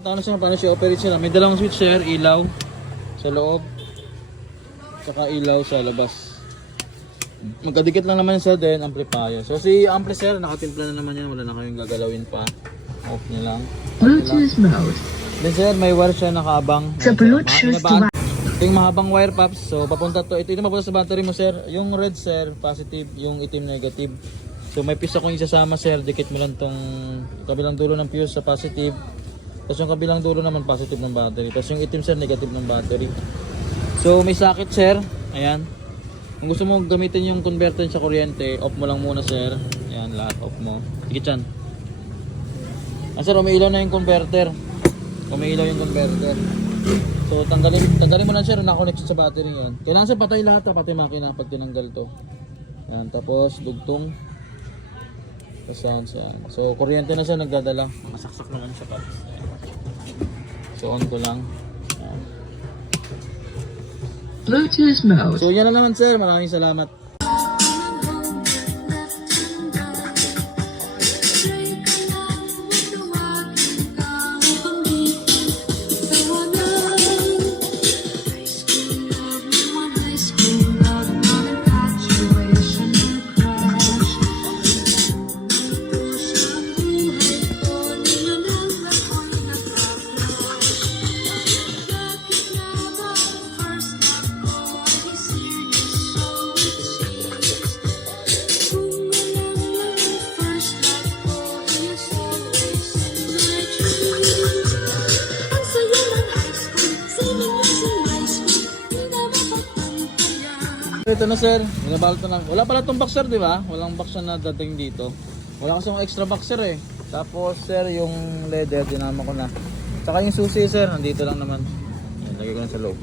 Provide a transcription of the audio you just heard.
Pakita ko na siya paano siya operate siya. May dalawang switch sir, ilaw sa loob, saka ilaw sa labas. Magkadikit lang naman siya din, amplifier. So si ampli sir, nakatimpla na naman yan, wala na kayong gagalawin pa. Off niya lang. Bluetooth mode. Then sir, may wire siya nakaabang. Sa Bluetooth device. Ito yung mahabang wire pops. So papunta to, ito yung mapunta sa battery mo sir. Yung red sir, positive, yung itim negative. So may fuse akong isasama sir, dikit mo lang tong kabilang dulo ng fuse sa positive. Tapos yung kabilang dulo naman positive ng battery. Tapos yung itim sir, negative ng battery. So may socket sir, ayan. Kung gusto mo gamitin yung converter sa kuryente, off mo lang muna sir. Ayan, lahat off mo. Dikit yan. Ah sir, umiilaw na yung converter. Umiilaw yung converter. So tanggalin mo lang sir, naka-connect sa battery yan. Kailangan sir patay lahat, pati makina pag tinanggal to. Yan, tapos dugtong. So kuryente na siya nagdadala. Masaksak naman siya pa. So on ko lang. Yan. Bluetooth mode. So yan na naman sir, maraming salamat. Ito na sir, binabalot na lang. Wala pala itong boxer, di ba? Walang boxer na dating dito. Wala kasi yung extra boxer eh. Tapos sir, yung leather, dinama ko na. Saka yung susi sir, nandito lang naman. Yan, lagay ko na sa loob.